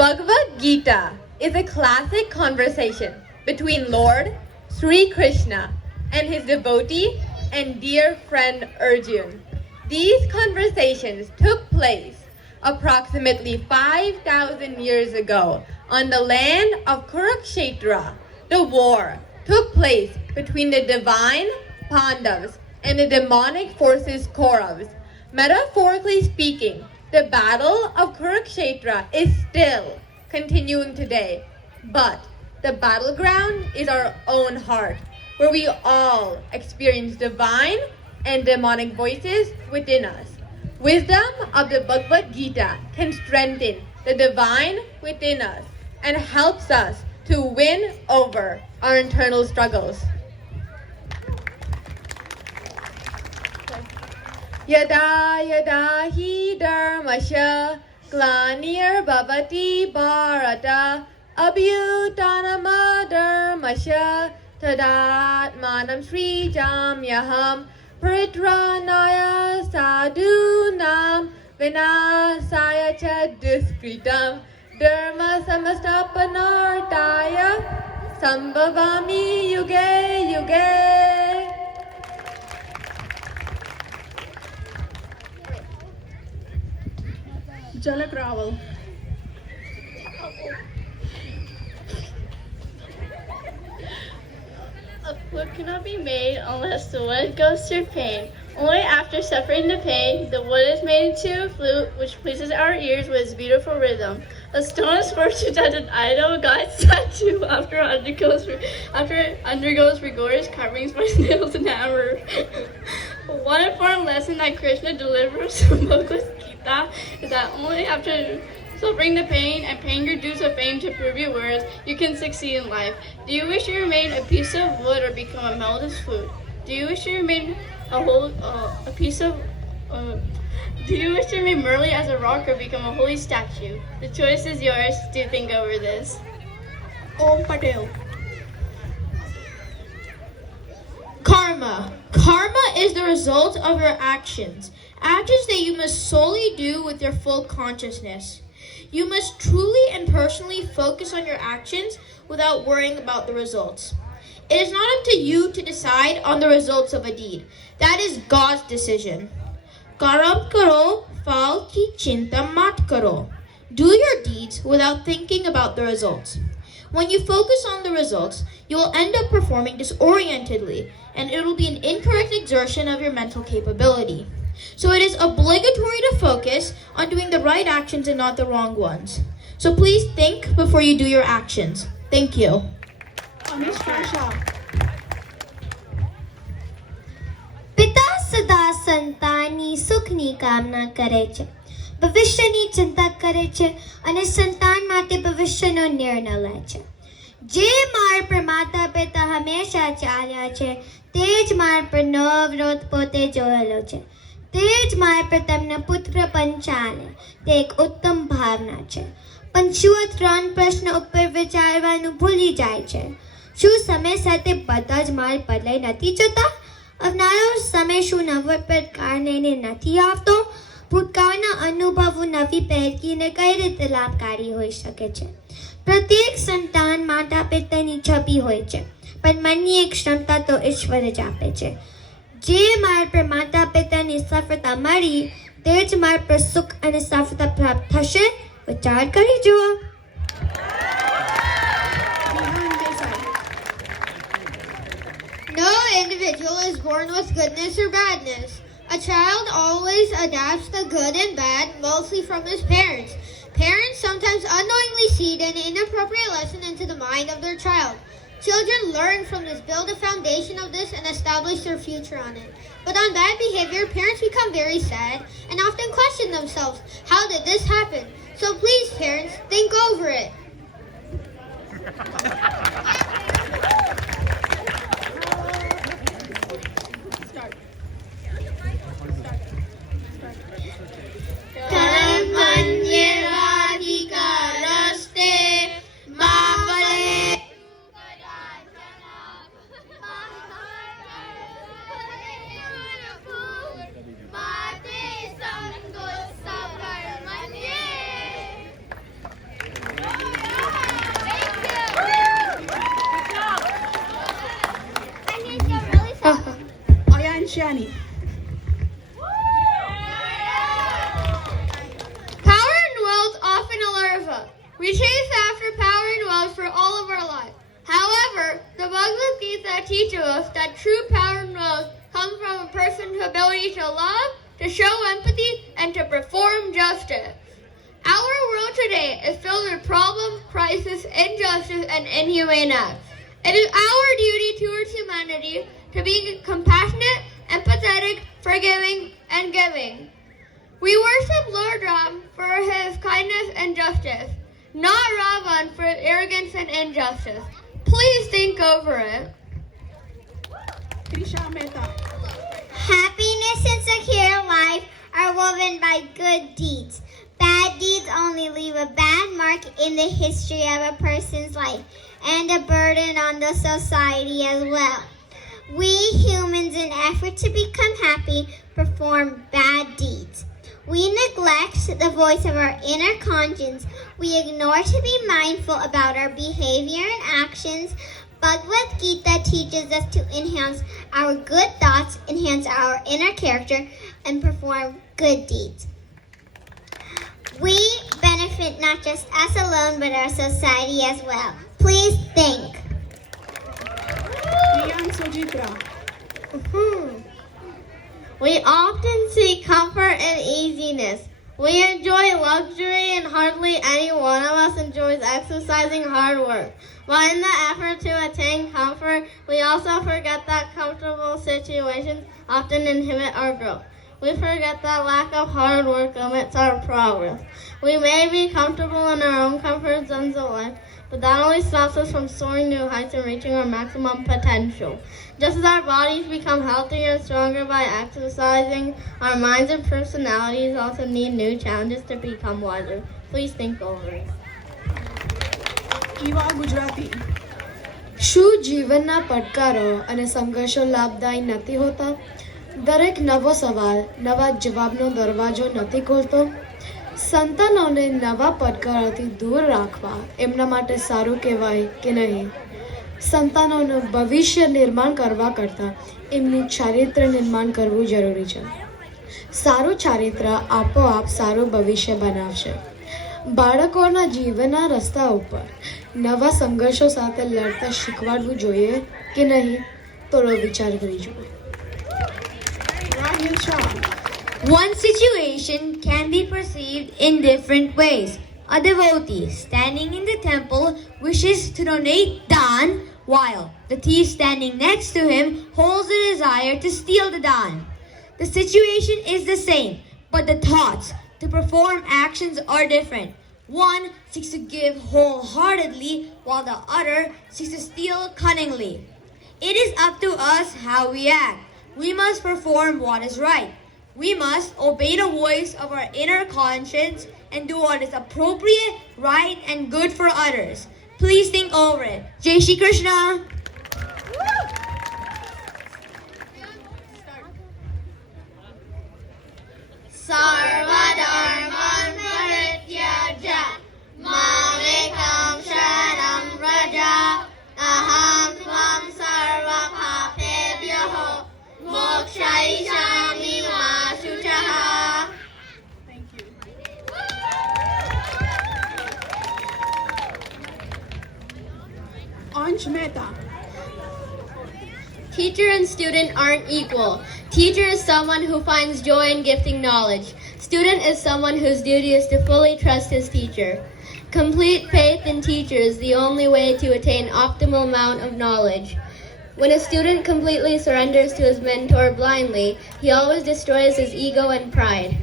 Bhagavad Gita is a classic conversation between Lord Sri Krishna and his devotee and dear friend Arjun. These conversations took place approximately 5,000 years ago on the land of Kurukshetra. The war took place between the divine Pandavas and the demonic forces Kauravas. Metaphorically speaking, the battle of Kurukshetra is still continuing today, but the battleground is our own heart, where we all experience divine and demonic voices within us. Wisdom of the Bhagavad Gita can strengthen the divine within us and helps us to win over our internal struggles. Yada yada hi dharmasya glanir bhavati bharata abhyutanama dharmasya tadatmanam srijamyaham paritranaya sadhunam vinasaya cha duskritam dharma samastapanartaya sambhavami yuge yuge. Jalak Raval. A flute cannot be made unless the wood goes through pain. Only after suffering the pain, the wood is made into a flute which pleases our ears with its beautiful rhythm. A stone is worshipped as an idol god statue after it undergoes rigorous carvings by nails and hammers. One important lesson that Krishna delivers from Bhagavad Gita is that only after suffering the pain and paying your dues of fame to prove your worth, you can succeed in life. Do you wish to remain a piece of wood or become a melodious flute? Do you wish to remain do you wish to remain merely as a rock or become a holy statue? The choice is yours. Do think over this. Om Patel. Karma. Karma is the result of your actions. Actions that you must solely do with your full consciousness. You must truly and personally focus on your actions without worrying about the results. It is not up to you to decide on the results of a deed. That is God's decision. Karam karo, phal ki chinta mat karo. Do your deeds without thinking about the results. When you focus on the results, you will end up performing disorientedly, and it will be an incorrect exertion of your mental capability. So it is obligatory to focus on doing the right actions and not the wrong ones. So please think before you do your actions. Thank you. પિતા સદા સંતાનની સુખની કામના કરે છે, ભવિષ્યની ચિંતા કરે છે અને સંતાન માટે ભવિષ્યનો નિર્ણય લે છે. જે માર્ગ પર માતા પિતા હંમેશા ચાલ્યા છે તે જ માર્ગ પર નો અવરોધ પોતે જોયેલો છે. તે જ માર્ગ પર તેમના પુત્ર પણ ચાલે. તે એક ઉત્તમ ભાવના છે. પંછીઓ 3 પ્રશ્ન ઉપર વિચારવાનું ભૂલી જાય છે. શું સમય સાથે બધા જ માર્ગ બદલાઈ નથી જતા? આવનારો સમય શું નવો પડકાર લઈને નથી આવતો? ભૂતકાળના અનુભવો નવી પેઢીને કઈ રીતે લાભકારી હોઈ શકે છે? પ્રત્યેક સંતાન માતા પિતાની છબી હોય છે, પણ મનની એક ક્ષમતા તો ઈશ્વર જ આપે છે. જે માર્ગ પર માતા પિતાની સફળતા મળી તે જ માર્ગ પર સુખ અને સફળતા પ્રાપ્ત થશે. વિચાર કરી જુઓ. No individual is born with goodness or badness. A child always adapts the good and bad, mostly from his parents. Parents sometimes unknowingly seed an inappropriate lesson into the mind of their child. Children learn from this, build a foundation of this, and establish their future on it. But on bad behavior, parents become very sad and often question themselves, how did this happen? So please, parents, think over it. Shani. Power and wealth often allure us. We chase after power and wealth for all of our lives. However, the Bhagavad Gita teaches us that true power and wealth comes from a person's ability to love, to show empathy, and to perform justice. Our world today is filled with problems, crisis, injustice, and inhumane acts. It is our duty towards humanity to be compassionate, empathetic, forgiving, and giving. We worship Lord Ram for his kindness and justice, not Ravan for his arrogance and injustice. Please think over it. Trisha Mehta. Happiness and secure life are woven by good deeds. Bad deeds only leave a bad mark in the history of a person's life and a burden on the society as well. We humans, in effort to become happy, perform bad deeds. We neglect the voice of our inner conscience. We ignore to be mindful about our behavior and actions. Bhagavad Gita teaches us to enhance our good thoughts, enhance our inner character, and perform good deeds. We benefit not just us alone, but our society as well. Please think. Riyan Sujitra. We often seek comfort and easiness. We enjoy luxury and hardly any one of us enjoys exercising hard work. But in the effort to attain comfort, we also forget that comfortable situations often inhibit our growth. We forget that lack of hard work limits our progress. We may be comfortable in our own comfort zones of life, but that only stops us from soaring new heights and reaching our maximum potential. Just as our bodies become healthier and stronger by exercising, our minds and personalities also need new challenges to become wiser. Please think over it. Eva Gujarati. શું જીવનના પડકારો અને સંઘર્ષો લાભદાયી નથી હોતા? દરેક નવો સવાલ નવા જવાબનો દરવાજો નથી ખોલતો. સંતાનોને નવા પડકારોથી દૂર રાખવા એમના માટે સારું કહેવાય કે નહીં? સંતાનોનું ભવિષ્ય નિર્માણ કરવા કરતાં એમનું ચારિત્ર નિર્માણ કરવું જરૂરી છે. સારું ચારિત્ર આપોઆપ સારું ભવિષ્ય બનાવશે. બાળકોના જીવનના રસ્તા ઉપર નવા સંઘર્ષો સાથે લડતા શીખવાડવું જોઈએ કે નહીં? થોડો વિચાર કરી જુઓ. Rahil Shah. One situation can be perceived in different ways. A devotee standing in the temple wishes to donate dan, while the thief standing next to him holds the desire to steal the dan. The situation is the same, but the thoughts to perform actions are different. One seeks to give wholeheartedly, while the other seeks to steal cunningly. It is up to us how we act. We must perform what is right. We must obey the voice of our inner conscience and do what is appropriate, right, and good for others. Please think over it. Jai Shri Krishna. Sarva dharman parityaja mamekam sharanam vraja aham tvam sarva papebhyo mokshayishami ma shuchaha. Thank you. Ansh Mehta. Teacher and student aren't equal. Teacher is someone who finds joy in gifting knowledge. Student is someone whose duty is to fully trust his teacher. Complete faith in teacher is the only way to attain optimal amount of knowledge. When a student completely surrenders to his mentor blindly, he always destroys his ego and pride.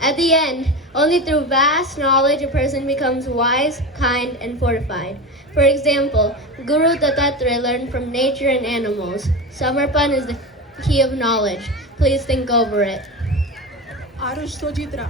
At the end, only through vast knowledge a person becomes wise, kind, and fortified. For example, Guru Dattatreya learned from nature and animals. Samarpan is the key of knowledge. Please think over it. Arush Sojitra.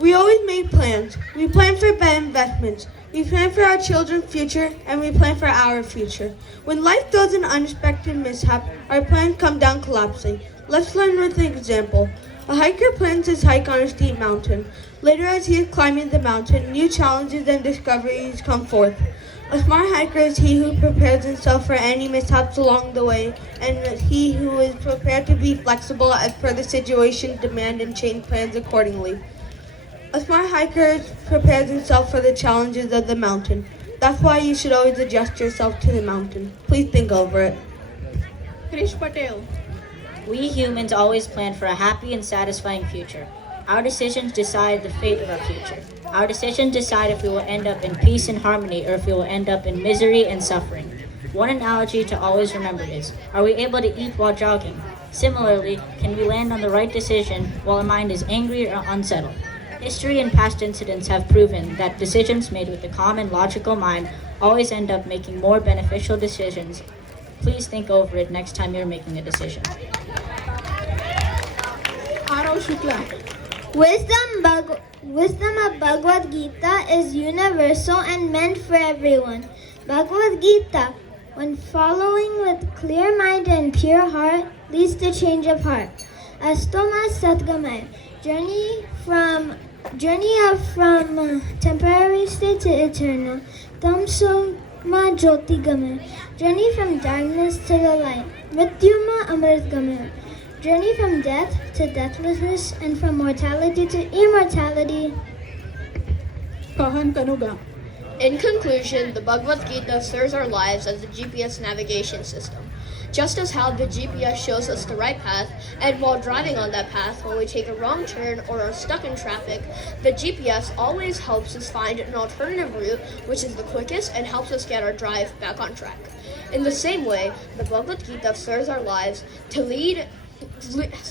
We always make plans. We plan for better investments. We plan for our children's future, and we plan for our future. When life throws an unexpected mishap, our plans come down collapsing. Let's learn with an example. A hiker plans his hike on a steep mountain. Later, as he is climbing the mountain, new challenges and discoveries come forth. A smart hiker is he who prepares himself for any mishaps along the way, and he who is prepared to be flexible as per the situation demand and change plans accordingly. A smart hiker prepares himself for the challenges of the mountain. That's why you should always adjust yourself to the mountain. Please think over it. Krish Patel. We humans always plan for a happy and satisfying future. Our decisions decide the fate of our future. Our decisions decide if we will end up in peace and harmony or if we will end up in misery and suffering. One analogy to always remember is, are we able to eat while jogging? Similarly, can we land on the right decision while our mind is angry or unsettled? History and past incidents have proven that decisions made with a calm and logical mind always end up making more beneficial decisions. Please think over it next time you're making a decision. Arav Shukla. Wisdom of Bhagavad Gita is universal and meant for everyone. Bhagavad Gita, when following with clear mind and pure heart, leads to change of heart. Astoma Satgamay, journey from temporary state to eternal. Tamsoma Jyoti Gamay, journey from darkness to the light. Mrityuma Amrit Gamay, journey from death to deathlessness and from mortality to immortality. Kahan Kanuga. In conclusion, the Bhagavad Gita serves our lives as a GPS navigation system. Just as how the GPS shows us the right path, and while driving on that path, when we take a wrong turn or are stuck in traffic, the GPS always helps us find an alternative route which is the quickest and helps us get our drive back on track. In the same way, the Bhagavad Gita serves our lives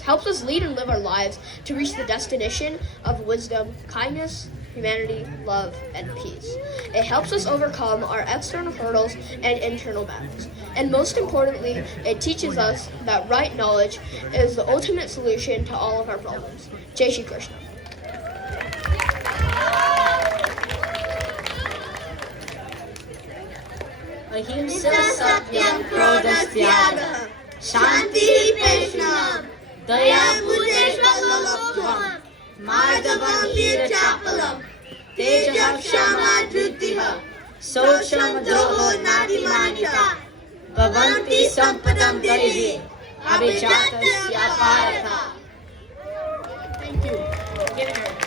helps us lead and live our lives to reach the destination of wisdom, kindness, humanity, love, and peace. It helps us overcome our external hurdles and internal battles. And most importantly, it teaches us that right knowledge is the ultimate solution to all of our problems. Jai Shri Krishna. Ahimsa satyam prodastyaga Shanti Prashnam. Daya Bhuteshvalokvam. Madhavam Chapalam. Tejam Shama Drutiha. Sosham Doho Nadimanita. Bhavanti Sampadam Garihi Abhijatasya Bharata. Thank you. Give it her.